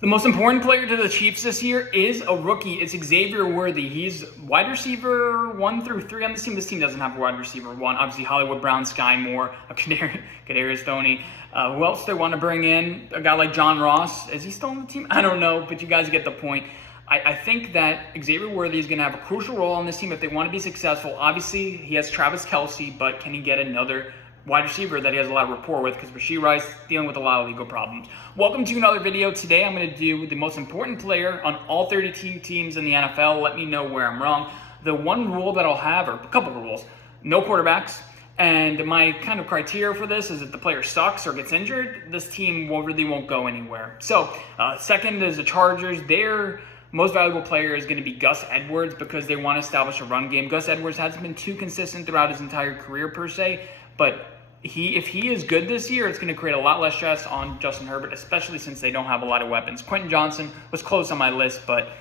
The most important player to the Chiefs this year is a rookie. It's Xavier Worthy. He's wide receiver 1 through 3 on this team. This team doesn't have a wide receiver 1. Obviously, Hollywood Brown, Sky Moore, Kadarius Toney. Who else they want to bring in? A guy like John Ross. Is he still on the team? I don't know, but you guys get the point. I think that Xavier Worthy is going to have a crucial role on this team if they want to be successful. Obviously, he has Travis Kelce, but can he get another wide receiver that he has a lot of rapport with, because Rashee Rice dealing with a lot of legal problems. Welcome to another video. Today I'm going to do the most important player on all 32 teams in the NFL. Let me know where I'm wrong. The one rule that I'll have, or a couple of rules, no quarterbacks. And my kind of criteria for this is if the player sucks or gets injured, this team really won't go anywhere. So second is the Chargers. Their most valuable player is going to be Gus Edwards because they want to establish a run game. Gus Edwards hasn't been too consistent throughout his entire career per se, but if he is good this year, it's going to create a lot less stress on Justin Herbert, especially since they don't have a lot of weapons. Quentin Johnson was close on my list, but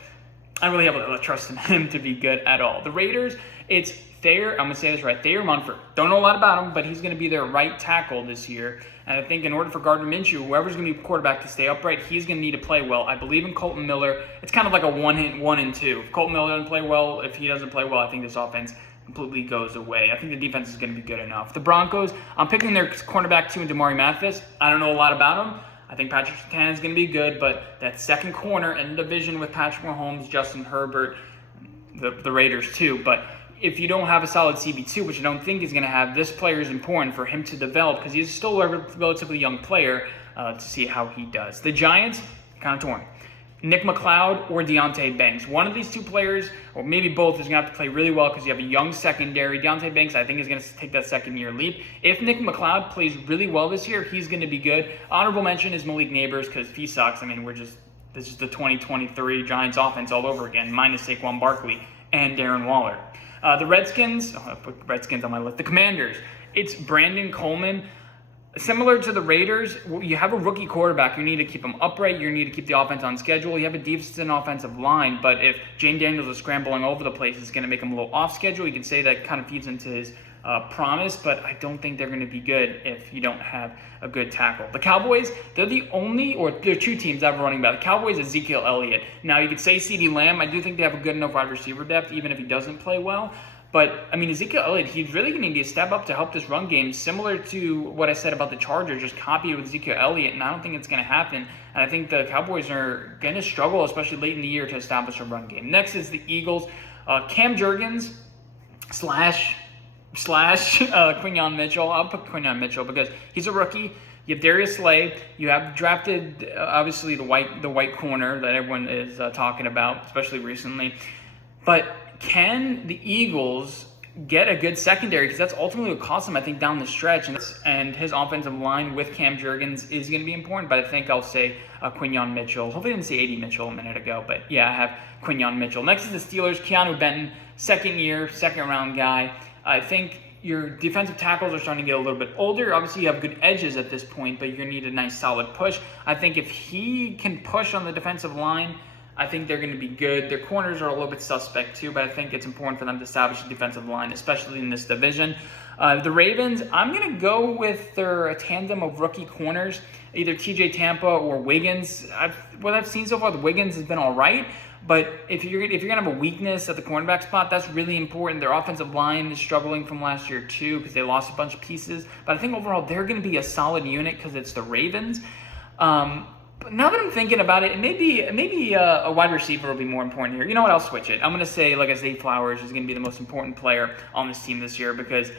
I don't really have a lot of trust in him to be good at all. The Raiders, it's Thayer, I'm going to say this right, Thayer Munford. Don't know a lot about him, but he's going to be their right tackle this year. And I think in order for Gardner Minshew, whoever's going to be quarterback to stay upright, he's going to need to play well. I believe in Colton Miller. It's kind of like a 1 and 2. If Colton Miller doesn't play well, if he doesn't play well, I think this offense completely goes away. I think the defense is going to be good enough. The Broncos, I'm picking their cornerback 2 in Damari Mathis. I don't know a lot about him. I think Patrick Surtain is going to be good, but that second corner in the division with Patrick Mahomes, Justin Herbert, the Raiders too. But if you don't have a solid CB2, which I don't think he's going to have, this player is important for him to develop because he's still a relatively young player to see how he does. The Giants, kind of torn. Nick McLeod or Deonte Banks. One of these two players, or maybe both, is going to have to play really well because you have a young secondary. Deonte Banks, I think, is going to take that second-year leap. If Nick McLeod plays really well this year, he's going to be good. Honorable mention is Malik Nabers because if he sucks, I mean, this is the 2023 Giants offense all over again, minus Saquon Barkley and Darren Waller. The Redskins, I put Redskins on my list. The Commanders, it's Brandon Coleman. Similar to the Raiders, you have a rookie quarterback. You need to keep him upright. You need to keep the offense on schedule. You have a decent offensive line, but if Jane Daniels is scrambling all over the place, it's going to make him a little off schedule. You can say that kind of feeds into his promise, but I don't think they're going to be good if you don't have a good tackle. The Cowboys, they're the only, or there are two teams that have a running back. The Cowboys, Ezekiel Elliott. Now, you could say CeeDee Lamb. I do think they have a good enough wide receiver depth, even if he doesn't play well. But, I mean, Ezekiel Elliott, he's really going to need a step up to help this run game, similar to what I said about the Chargers, just copy it with Ezekiel Elliott, and I don't think it's going to happen. And I think the Cowboys are going to struggle, especially late in the year, to establish a run game. Next is the Eagles. Cam Jurgens slash Quinyon Mitchell. I'll put Quinyon Mitchell because he's a rookie. You have Darius Slay. You have drafted, obviously, the white corner that everyone is talking about, especially recently. But can the Eagles get a good secondary? Because that's ultimately what costs them, I think, down the stretch. And his offensive line with Cam Jurgens is going to be important. But I think I'll say Quinyon Mitchell. Hopefully I didn't say AD Mitchell a minute ago. But yeah, I have Quinyon Mitchell. Next is the Steelers. Keanu Benton, second-round guy. I think your defensive tackles are starting to get a little bit older. Obviously, you have good edges at this point, but you're going to need a nice, solid push. I think if he can push on the defensive line, I think they're going to be good. Their corners are a little bit suspect too, but I think it's important for them to establish a defensive line, especially in this division. The Ravens, I'm going to go with their tandem of rookie corners, either TJ Tampa or Wiggins. What I've seen so far, the Wiggins has been all right, but if you're going to have a weakness at the cornerback spot, that's really important. Their offensive line is struggling from last year too because they lost a bunch of pieces, but I think overall they're going to be a solid unit because it's the Ravens. But now that I'm thinking about it, maybe a wide receiver will be more important here. You know what? I'll switch it. I'm going to say like Zay Flowers is going to be the most important player on this team this year because,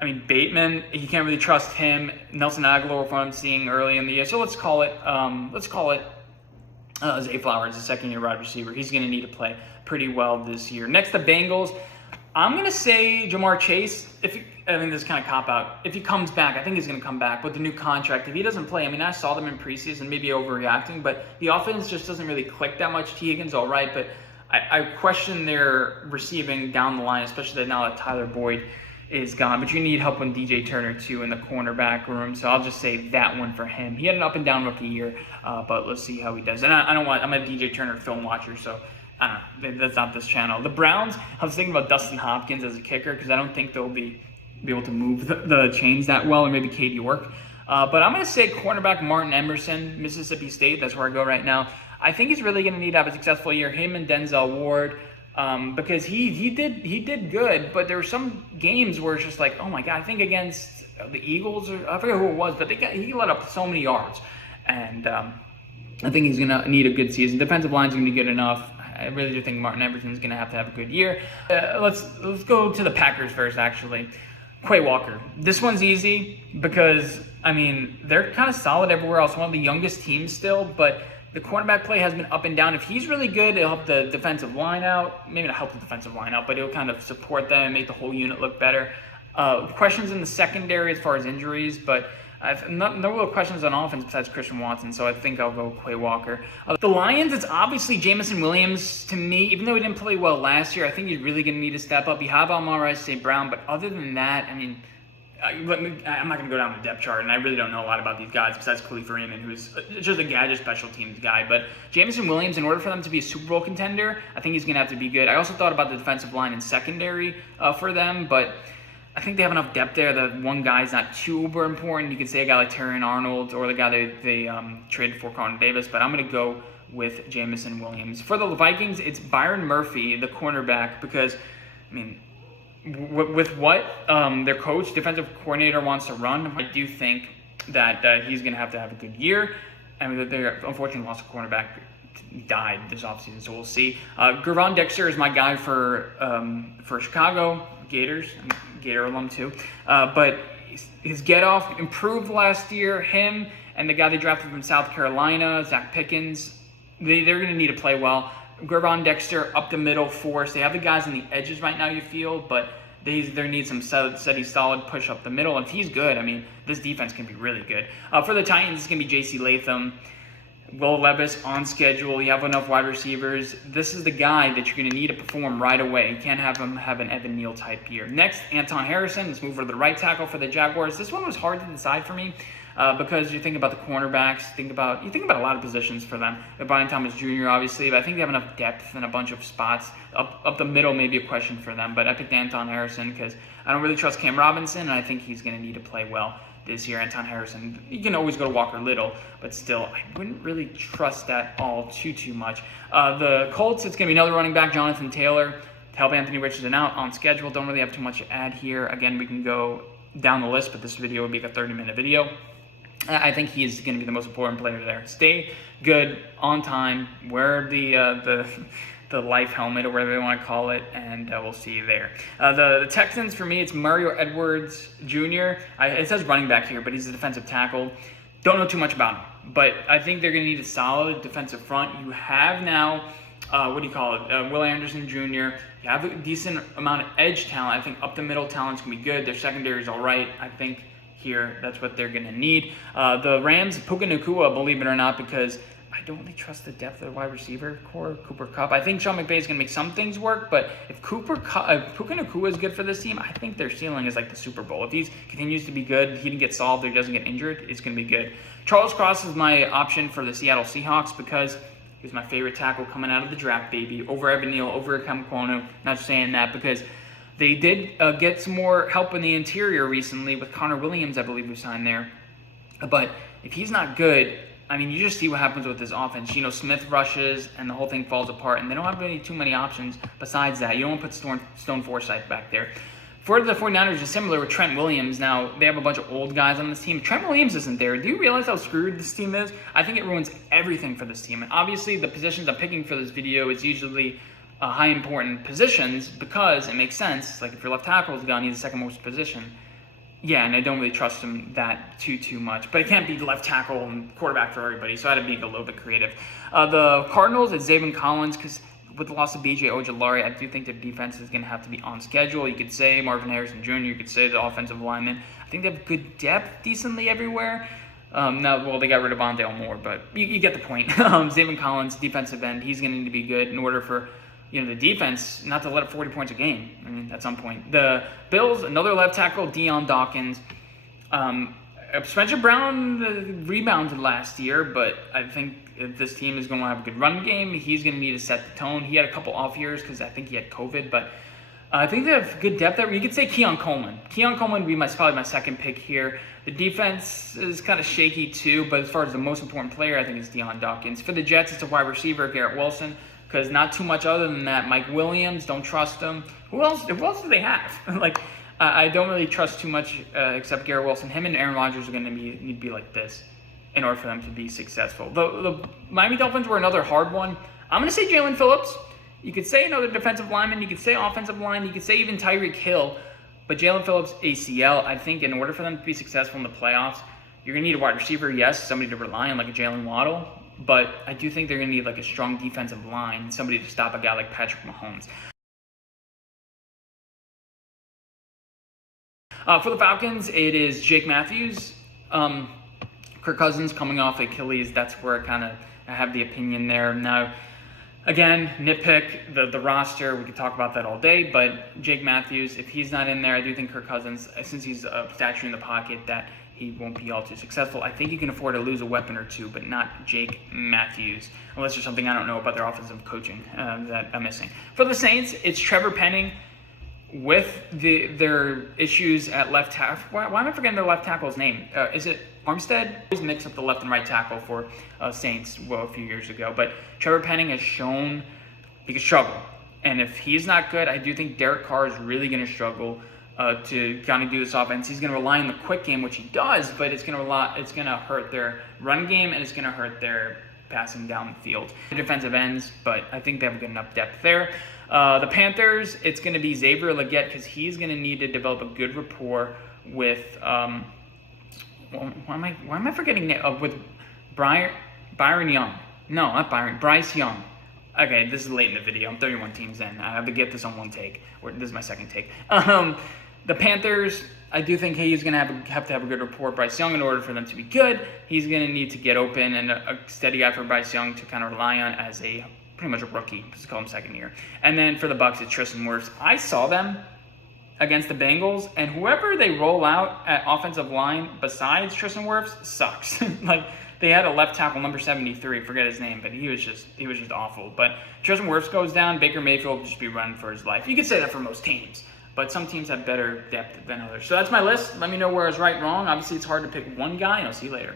I mean, Bateman, you can't really trust him. Nelson Aguilar, from what I'm seeing early in the year. So let's call it Zay Flowers, a second-year wide receiver. He's going to need to play pretty well this year. Next, the Bengals. I'm going to say Jamar Chase. I mean, this is kind of cop-out. If he comes back, I think he's going to come back with the new contract. If he doesn't play, I mean, I saw them in preseason, maybe overreacting, but the offense just doesn't really click that much. T. Higgins, all right, but I question their receiving down the line, especially now that Tyler Boyd is gone. But you need help with DJ Turner, too, in the cornerback room, so I'll just say that one for him. He had an up-and-down rookie year, but let's see how he does. And I'm a DJ Turner film watcher, so I don't know, that's not this channel. The Browns, I was thinking about Dustin Hopkins as a kicker because I don't think they'll be able to move the chains that well, or maybe Cade York. But I'm going to say cornerback Martin Emerson, Mississippi State. That's where I go right now. I think he's really going to need to have a successful year. Him and Denzel Ward, because he did good, but there were some games where it's just like, oh my God, I think against the Eagles, or I forget who it was, but he let up so many yards, and I think he's going to need a good season. Defensive line's going to be good enough. I really do think Martin Emerson's going to have a good year. Let's go to the Packers first, actually. Quay Walker. This one's easy because, I mean, they're kind of solid everywhere else. One of the youngest teams still, but the cornerback play has been up and down. If he's really good, it'll help the defensive line out. Maybe not help the defensive line out, but it'll kind of support them and make the whole unit look better. Questions in the secondary as far as injuries, but no real questions on offense besides Christian Watson, so I think I'll go Quay Walker. The Lions, it's obviously Jameson Williams to me. Even though he didn't play well last year, I think he's really going to need to step up. You have Amon-Ra St. Brown, but other than that, I mean, I'm not going to go down the depth chart, and I really don't know a lot about these guys besides Khalif Raymond, who's just a gadget special teams guy. But Jameson Williams, in order for them to be a Super Bowl contender, I think he's going to have to be good. I also thought about the defensive line and secondary for them, but I think they have enough depth there that one guy's not too uber important. You could say a guy like Terrion Arnold or the guy they traded for, Carlton Davis, but I'm going to go with Jameson Williams. For the Vikings, it's Byron Murphy, the cornerback, because, I mean, with what their coach, defensive coordinator wants to run, I do think that he's going to have a good year. I mean, they unfortunately lost a cornerback, died this offseason, so we'll see. Gervon Dexter is my guy for Chicago Gators. I'm a Gator alum too. But his get-off improved last year. Him and the guy they drafted from South Carolina, Zach Pickens, they're going to need to play well. Gervon Dexter up the middle force. They have the guys on the edges right now, you feel, but they need some steady, solid push up the middle. And if he's good, I mean, this defense can be really good. For the Titans, it's going to be J.C. Latham. Will Levis on schedule. You have enough wide receivers. This is the guy that you're going to need to perform right away. You can't have him have an Evan Neal type year. Next, Anton Harrison. Let's move over to the right tackle for the Jaguars. This one was hard to decide for me because you think about the cornerbacks. You think about a lot of positions for them. Brian Thomas Jr. obviously, but I think they have enough depth in a bunch of spots. Up the middle may be a question for them, but I picked Anton Harrison because I don't really trust Cam Robinson, and I think he's going to need to play well this year. Anton Harrison, you can always go to Walker Little, but still, I wouldn't really trust that all too much. The Colts, it's going to be another running back, Jonathan Taylor, to help Anthony Richardson out on schedule. Don't really have too much to add here. Again, we can go down the list, but this video would be like a 30-minute video. I think he is going to be the most important player there. Stay good, on time, wear the life helmet or whatever they want to call it, and we'll see you there. The Texans, for me, it's Mario Edwards Jr. It says running back here, but he's a defensive tackle. Don't know too much about him, but I think they're going to need a solid defensive front. You have now, Will Anderson Jr. You have a decent amount of edge talent. I think up the middle talent's going to be good. Their secondary is all right. I think here that's what they're going to need. The Rams, Puka Nacua, believe it or not, because I don't really trust the depth of the wide receiver core. Cooper Kupp. I think Sean McVay is going to make some things work, but if Puka Nacua is good for this team, I think their ceiling is like the Super Bowl. If he continues to be good, he didn't get solved or he doesn't get injured, it's going to be good. Charles Cross is my option for the Seattle Seahawks because he's my favorite tackle coming out of the draft, baby. Over Evan Neal, over Ikem Ekwonu. Not saying that because they did get some more help in the interior recently with Connor Williams, I believe, who signed there. But if he's not good, I mean, you just see what happens with this offense. Geno Smith rushes, and the whole thing falls apart, and they don't have too many options besides that. You don't want to put Stone Forsythe back there. For the 49ers, it's similar with Trent Williams. Now, they have a bunch of old guys on this team. Trent Williams isn't there. Do you realize how screwed this team is? I think it ruins everything for this team. And obviously, the positions I'm picking for this video is usually high important positions because it makes sense. Like if your left tackle is gone, he's the second most position. Yeah, and I don't really trust him that too much. But it can't be left tackle and quarterback for everybody, so I had to be a little bit creative. The Cardinals, it's Zaven Collins, because with the loss of B.J. Ojulari, I do think their defense is going to have to be on schedule. You could say Marvin Harrison Jr., you could say the offensive lineman. I think they have good depth decently everywhere. They got rid of Bondale Moore, but you get the point. Zaven Collins, defensive end, he's going to need to be good in order for the defense not to let up 40 points a game. I mean, at some point. The Bills, another left tackle, Deion Dawkins. Spencer Brown rebounded last year, but I think if this team is going to have a good run game, he's going to need to set the tone. He had a couple off years because I think he had COVID, but I think they have good depth there. You could say Keon Coleman. Keon Coleman would be probably my second pick here. The defense is kind of shaky too, but as far as the most important player, I think is Deion Dawkins. For the Jets, it's a wide receiver, Garrett Wilson, because not too much other than that. Mike Williams, don't trust him. Who else do they have? Like, I don't really trust too much except Garrett Wilson. Him and Aaron Rodgers are going to need to be like this in order for them to be successful. The Miami Dolphins were another hard one. I'm going to say Jalen Phillips. You could say another defensive lineman. You could say offensive line. You could say even Tyreek Hill. But Jalen Phillips, ACL, I think in order for them to be successful in the playoffs, you're going to need a wide receiver, yes, somebody to rely on like a Jalen Waddle. But I do think they're going to need like a strong defensive line, somebody to stop a guy like Patrick Mahomes. For the Falcons, it is Jake Matthews. Kirk Cousins coming off Achilles. That's where I have the opinion there. Now, again, nitpick the roster. We could talk about that all day. But Jake Matthews, if he's not in there, I do think Kirk Cousins, since he's a statue in the pocket, that he won't be all too successful. I think you can afford to lose a weapon or two, but not Jake Matthews, unless there's something I don't know about their offensive coaching that I'm missing. For the Saints, it's Trevor Penning. With their issues at left tackle, why am I forgetting their left tackle's name? Is it Armstead? I always mix up the left and right tackle for Saints a few years ago. But Trevor Penning has shown he can struggle. And if he's not good, I do think Derek Carr is really going to struggle to kind of do this offense. He's going to rely on the quick game, which he does, but it's going to hurt their run game and it's going to hurt their passing down the field. Defensive ends, but I think they have good enough depth there. The Panthers, it's going to be Xavier Legette because he's going to need to develop a good rapport with why am I forgetting with Byron Young? No, not Byron. Bryce Young. Okay, this is late in the video. I'm 31 teams in. I have to get this on one take. This is my second take. The Panthers, I do think he's going to have to have a good rapport with Bryce Young in order for them to be good. He's going to need to get open and a steady guy for Bryce Young to kind of rely on as pretty much a rookie. Just call him second year. And then for the Bucs, it's Tristan Wirfs. I saw them against the Bengals, and whoever they roll out at offensive line besides Tristan Wirfs sucks. Like, they had a left tackle, number 73, forget his name, but he was just awful. But Tristan Wirfs goes down, Baker Mayfield will just be running for his life. You could say that for most teams, but some teams have better depth than others. So that's my list. Let me know where I was right, wrong. Obviously, it's hard to pick one guy, and I'll see you later.